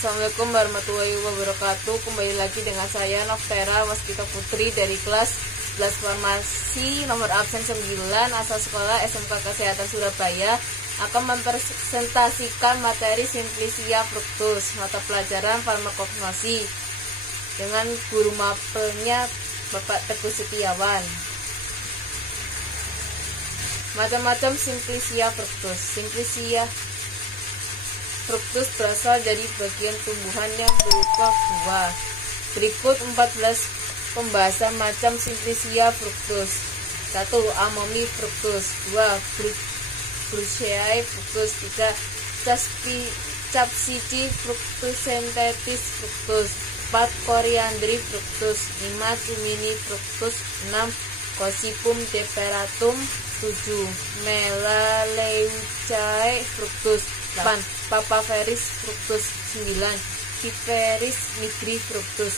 Assalamualaikum warahmatullahi wabarakatuh. Kembali lagi dengan saya Noftera Waskita Putri dari kelas 11 Farmasi, nomor absen 9, asal sekolah SMK Kesehatan Surabaya, akan mempresentasikan materi Simplicia Fructus, mata pelajaran farmakognosi, dengan guru mapelnya Bapak Teguh Setiawan. Macam-macam Simplicia Fructus. Simplicia Fructus berasal dari bagian tumbuhan yang berupa buah. Berikut 14 pembahasan macam Simplicia Fructus. 1. Amomi Fructus. 2. Bruceae Fructus. 3. Capsicum Fructus Synthetis Fructus. 4. Coriandri Fructus. 5. Cumini Fructus. 6. Gossypum deperatum. 7. Melaleucae Fructus. 8. Papaver Fructus. 9. Civeris nigri Fructus.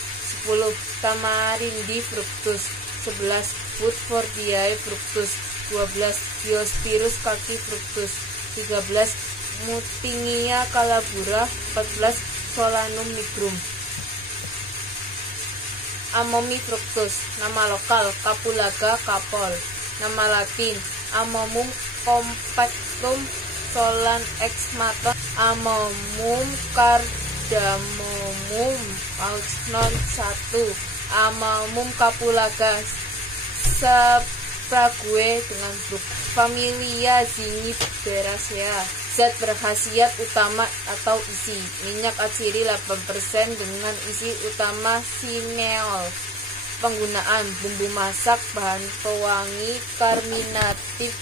10. Tamarindi Fructus. 11. Woodfordiae Fructus. 12. Diospyros kaki Fructus. 13. Mutingia calabura. 14. Solanum nigrum. Amomi Fructus. Nama lokal Capulaga capol. Nama latin Amomum compactum. Solan ex maton. Amomum cardamomum non 1. Amomum capulaga Sprague dengan grup familia Zingiberacea. Zat berkhasiat utama atau isi: minyak atsiri 8% dengan isi utama sineol. Penggunaan: bumbu masak, bahan pewangi, karminatif,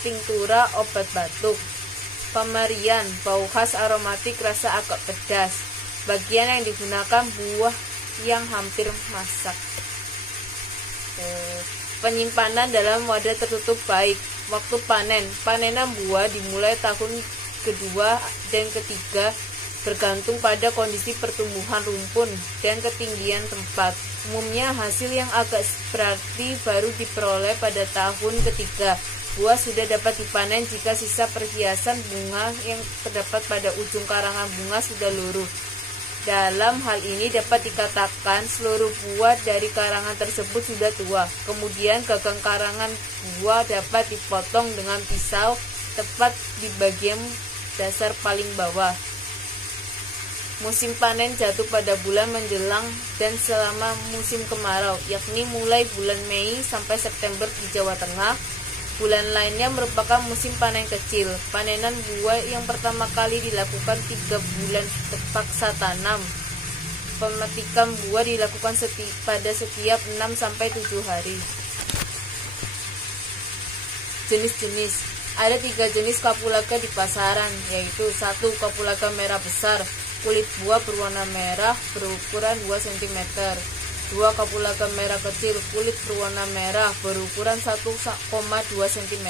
tinktura, obat batuk. Pemberian: bau khas aromatik, rasa agak pedas. Bagian yang digunakan buah yang hampir masak. Penyimpanan dalam wadah tertutup baik. Waktu panen: panenan buah dimulai tahun kedua dan ketiga, bergantung pada kondisi pertumbuhan rumpun dan ketinggian tempat. Umumnya hasil yang agak berarti baru diperoleh pada tahun ketiga. Buah sudah dapat dipanen jika sisa perhiasan bunga yang terdapat pada ujung karangan bunga sudah luruh. Dalam hal ini dapat dikatakan seluruh buah dari karangan tersebut sudah tua. Kemudian gagang karangan buah dapat dipotong dengan pisau tepat di bagian dasar paling bawah. Musim panen jatuh pada bulan menjelang dan selama musim kemarau, yakni mulai bulan Mei sampai September di Jawa Tengah. Bulan lainnya merupakan musim panen kecil. Panenan buah yang pertama kali dilakukan 3 bulan paksa tanam. Pemetikan buah dilakukan pada setiap 6-7 hari. Jenis-jenis: ada 3 jenis kapulaga di pasaran, yaitu 1. Kapulaga merah besar, kulit buah berwarna merah, berukuran 2 cm. 2. Kapulaga merah kecil, kulit berwarna merah, berukuran 1,2 cm.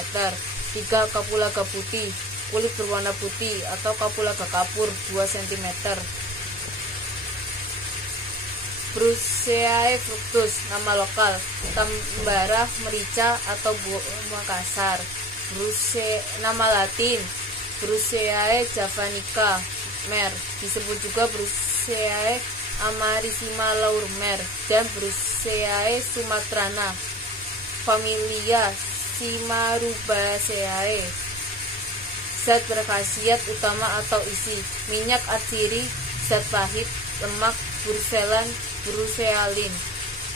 3. Kapulaga putih, kulit berwarna putih atau kapulaga kapur 2 cm. Bruceae Fructus. Nama lokal Tambara merica atau buah Makassar. Nama latin Bruceae javanica Mer. Disebut juga Bruceae Amarissima Laur Mer dan Bruceae sumatrana. Familia Cimarubaceae. Zat berkhasiat utama atau isi: minyak atsiri, zat pahit, lemak, brucellin.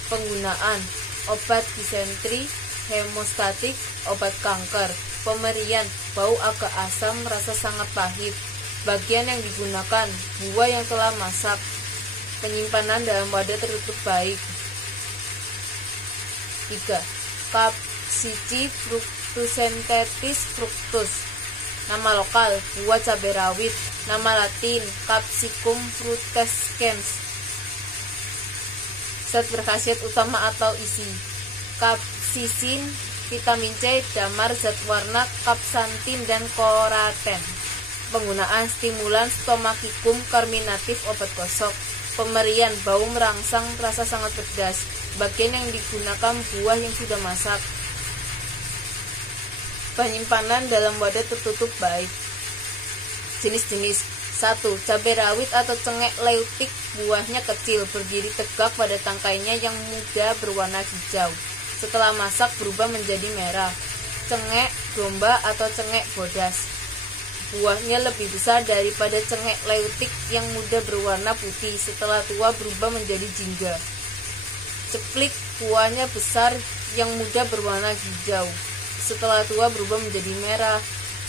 Penggunaan: obat disentri, hemostatik, obat kanker. Pemberian: bau agak asam, rasa sangat pahit. Bagian yang digunakan: buah yang telah masak. Penyimpanan dalam wadah tertutup baik. 3. Capsicum Fructus Synthetis Fructus. Nama lokal buah cabai rawit. Nama latin Capsicum frutescens. Zat berkhasiat utama atau isi: capsicin, vitamin C, damar, zat warna, kapsantin, dan koraten. Penggunaan: stimulan, stomachikum, karminatif, obat gosok. Pemberian: bau merangsang, rasa sangat pedas. Bagian yang digunakan buah yang sudah masak. Penyimpanan dalam wadah tertutup baik. Jenis-jenis: 1. Cabai rawit atau cengek leutik, buahnya kecil, berdiri tegak pada tangkainya yang muda berwarna hijau. Setelah masak berubah menjadi merah. Cengek domba atau cengek bodas, buahnya lebih besar daripada cengek leutik yang muda berwarna putih. Setelah tua berubah menjadi jingga. Ceplik, buahnya besar yang muda berwarna hijau. Setelah tua berubah menjadi merah.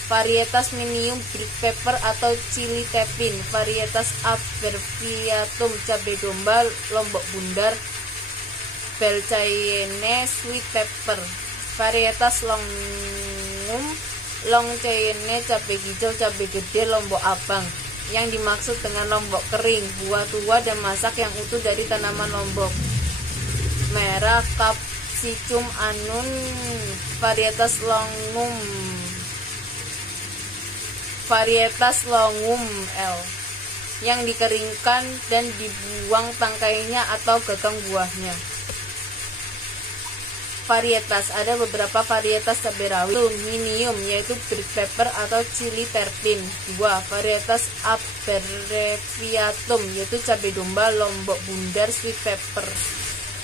Varietas Minium Brick Pepper atau Chili Tepin, varietas Aberviatum cabai domba, lombok bundar, Bel Cayenne Sweet Pepper, varietas Longum Long Cayenne cabai hijau, cabai gede, lombok abang. Yang dimaksud dengan lombok kering, buah tua dan masak yang utuh dari tanaman lombok. Merah Capsicum Annun, varietas Longum L, yang dikeringkan dan dibuang tangkainya atau gagang buahnya. Varietas, ada beberapa varietas cabai rawit. Minium, yaitu brick pepper atau chili terpin. 2. Varietas Aberviatum, yaitu cabai domba, lombok bundar, sweet pepper.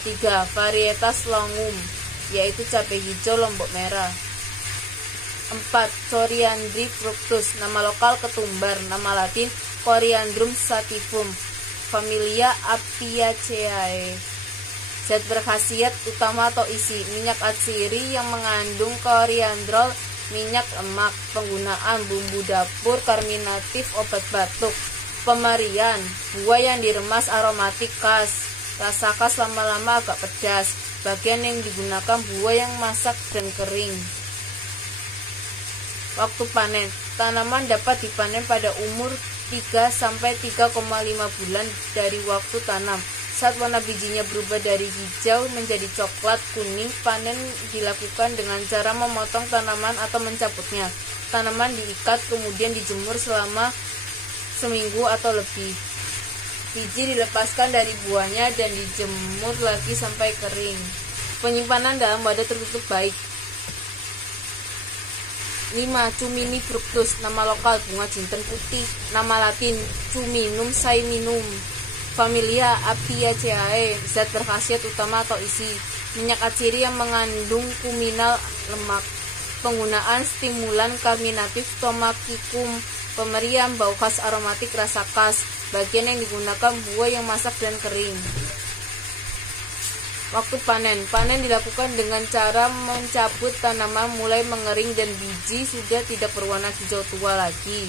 3. Varietas Longum, yaitu cabai hijau, lombok merah. 4. Coriandri fructus, nama lokal ketumbar, nama latin Coriandrum sativum, familia Apiaceae. Zat berkhasiat utama atau isi: minyak atsiri yang mengandung koriandrol, minyak lemak. Penggunaan bumbu dapur, karminatif, obat batuk. Pemerian, buah yang diremas aromatik khas, rasa khas lama-lama agak pedas. Bagian yang digunakan buah yang masak dan kering. Waktu panen, tanaman dapat dipanen pada umur 3-3,5 bulan dari waktu tanam. Saat warna bijinya berubah dari hijau menjadi coklat kuning, panen dilakukan dengan cara memotong tanaman atau mencabutnya. Tanaman diikat kemudian dijemur selama seminggu atau lebih. Biji dilepaskan dari buahnya dan dijemur lagi sampai kering. Penyimpanan dalam wadah tertutup baik. 5. Cumini fructus, nama lokal bunga jinten putih, nama latin Cuminum saeminum, familia Apiaceae. Zat berkhasiat utama atau isi: minyak atsiri yang mengandung kuminal lemak. Penggunaan stimulan karminatif Stomachicum. Pemerian, bau khas aromatik, rasa khas. Bagian yang digunakan buah yang masak dan kering. Waktu panen, panen dilakukan dengan cara mencabut tanaman mulai mengering dan biji sudah tidak berwarna hijau tua lagi.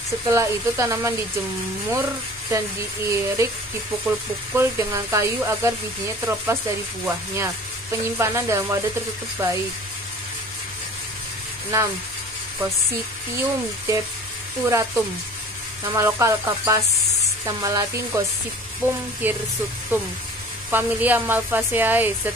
Setelah itu tanaman dijemur dan diirik, dipukul-pukul dengan kayu agar bijinya terlepas dari buahnya. Penyimpanan dalam wadah tertutup baik. 6. Gossypium depuratum, nama lokal Kapas, nama latin Gossypum hirsutum, familia Malvaceae. Zat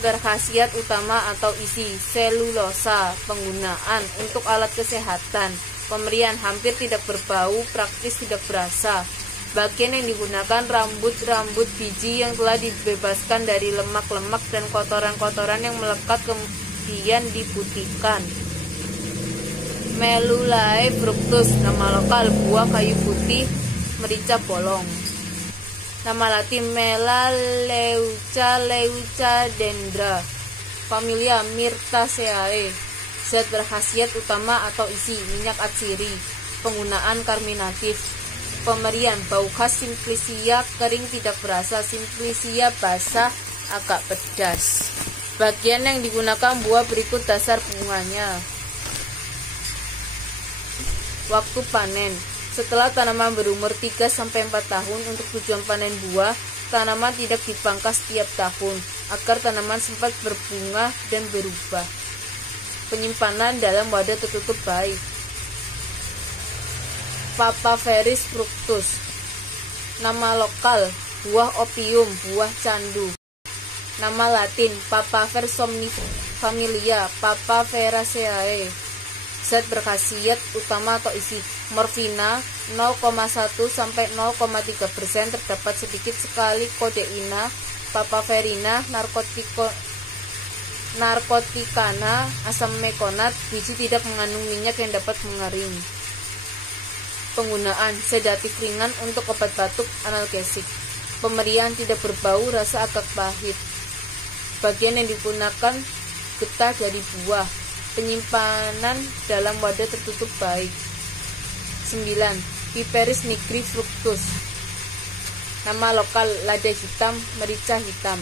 berkhasiat utama atau isi: selulosa. Penggunaan untuk alat kesehatan. Pemberian, hampir tidak berbau, praktis tidak berasa. Bagian yang digunakan rambut-rambut biji yang telah dibebaskan dari lemak-lemak dan kotoran-kotoran yang melekat kemudian diputihkan. Melulae fructus, nama lokal buah kayu putih, merica bolong. Nama latin Melaleuca dendra, familia Myrtaceae. Zat berkhasiat utama atau isi: minyak atsiri. Penggunaan karminatif. Pemberian, bau khas Simplicia, kering tidak berasa, Simplicia basah agak pedas. Bagian yang digunakan buah berikut dasar bunganya. Waktu panen, setelah tanaman berumur 3-4 tahun, untuk tujuan panen buah, tanaman tidak dipangkas setiap tahun agar tanaman sempat berbunga dan berubah. Penyimpanan dalam wadah tertutup baik. Papaver fructus, nama lokal buah opium, buah candu. Nama latin Papaver somnifera, familia Papaveraceae. Zat berkhasiat utama atau isi: morfina 0,1-0,3%, terdapat sedikit sekali kodeina, papaverina, narkotikana, asam mekonat. Biji tidak mengandung minyak yang dapat mengering. Penggunaan sedatif ringan untuk obat batuk analgesik. Pemberian tidak berbau, rasa agak pahit. Bagian yang digunakan getah dari buah. Penyimpanan dalam wadah tertutup baik. 9. Piperis nigri fructus. Nama lokal lada hitam, merica hitam.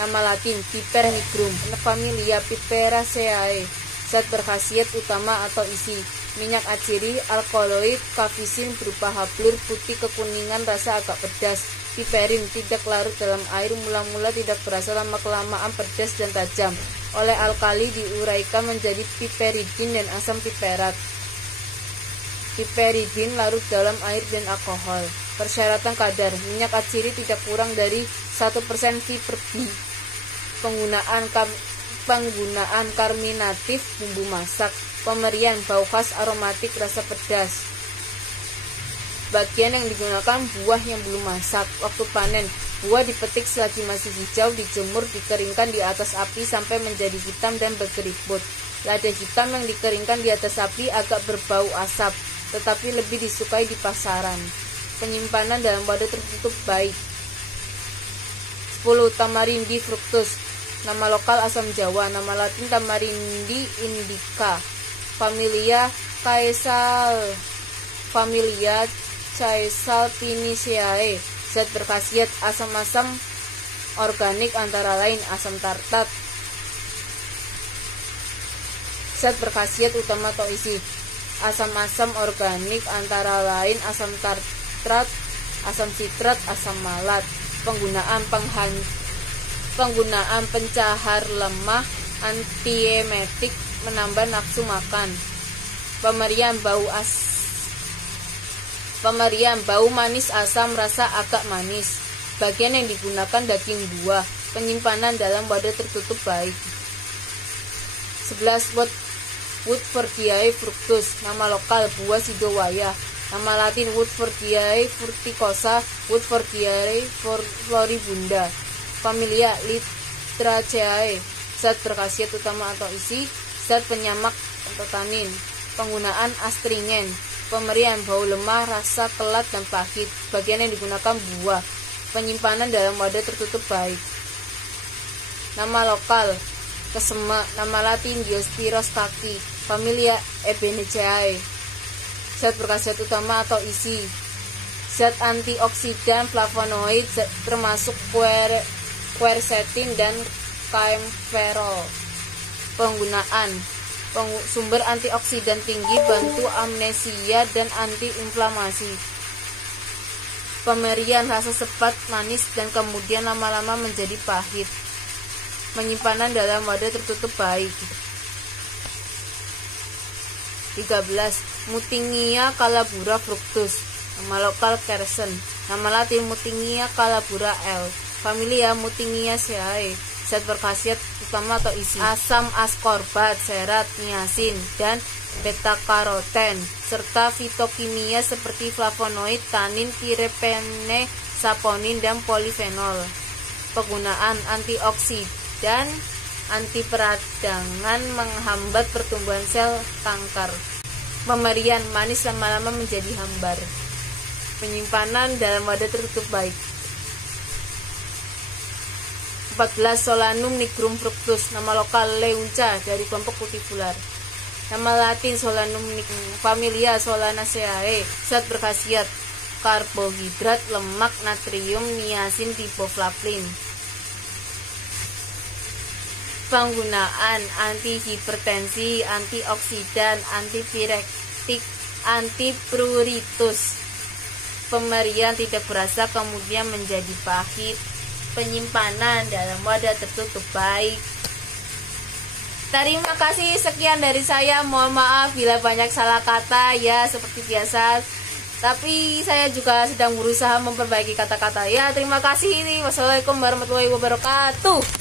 Nama latin Piper nigrum. Familia Piperaceae. Zat berkhasiat utama atau isi: minyak atsiri, alkaloid, kafisin berupa hablur putih kekuningan, rasa agak pedas. Piperin tidak larut dalam air, mula-mula tidak berasa, lama-kelamaan pedas dan tajam. Oleh alkali diuraikan menjadi piperidin dan asam piperat. Piperidin larut dalam air dan alkohol. Persyaratan kadar: minyak atsiri tidak kurang dari 1% Pi/B. Penggunaan karminatif bumbu masak. Pemberian bau khas aromatik, rasa pedas. Bagian yang digunakan buah yang belum masak. Waktu panen: buah dipetik selagi masih hijau, dijemur, dikeringkan di atas api sampai menjadi hitam dan berkeriput. Lada hitam yang dikeringkan di atas api agak berbau asap, tetapi lebih disukai di pasaran. Penyimpanan dalam wadah tertutup baik. 10. Tamarindi fructus. Nama lokal asam Jawa. Nama latin Tamarindi indica. Familia Caesalpiniaceae. Zat berkhasiat: asam-asam organik antara lain asam tartat. Zat berkhasiat utama atau isi: asam-asam organik antara lain asam tartrat, asam sitrat, asam malat. Penggunaan pencahar lemah, antiemetik, menambah nafsu makan. Pemberian bau manis asam, rasa agak manis. Bagian yang digunakan daging buah. Penyimpanan dalam wadah tertutup baik. 11. Woodfordiae fructus. Nama lokal buah sidowaya. Nama latin Woodfordiae fruticosa, Woodfordiae floribunda. Familia Lythraceae. Zat berkhasiat utama atau isi: zat penyamak atau tanin. Penggunaan astringen. Pemberian bau lemah, rasa kelat dan pahit. Bagian yang digunakan buah. Penyimpanan dalam wadah tertutup baik. Nama lokal kesema. Nama latin Diospyros kaki. Familia Ebenezeae. Zat berkhasiat utama atau isi: zat antioksidan, flavonoid, termasuk quercetin dan kaempferol. Penggunaan sumber antioksidan tinggi, bantu amnesia dan antiinflamasi. Pemberian rasa sepat, manis, dan kemudian lama-lama menjadi pahit. Penyimpanan dalam wadah tertutup baik. 13. Mutingia calabura fructus. Nama lokal Kersen. Nama latin Mutingia calabura L. Familia Mutingiaceae. Zat berkhasiat utama atau isi: asam ascorbat, serat, niacin, dan beta-karoten, serta fitokimia seperti flavonoid, tanin, pirepene, saponin, dan polifenol. Penggunaan antioksidan, anti peradangan, menghambat pertumbuhan sel kanker. Pemberian manis lama-lama menjadi hambar. Penyimpanan dalam wadah tertutup baik. 14. Solanum nigrum fructus. Nama lokal Leunca, dari kelompok cultivar. Nama latin Solanum nigrum. Familia Solanaceae. Zat berkhasiat: karbohidrat, lemak, natrium, niacin, riboflavin. Penggunaan antihipertensi, antioksidan, antipirektik, antipruritus. Pemberian tidak berasa kemudian menjadi pahit. Penyimpanan dalam wadah tertutup baik. Terima kasih, sekian dari saya. Mohon maaf bila banyak salah kata ya, seperti biasa. Tapi saya juga sedang berusaha memperbaiki kata-kata ya. Terima kasih. Wassalamualaikum warahmatullahi wabarakatuh.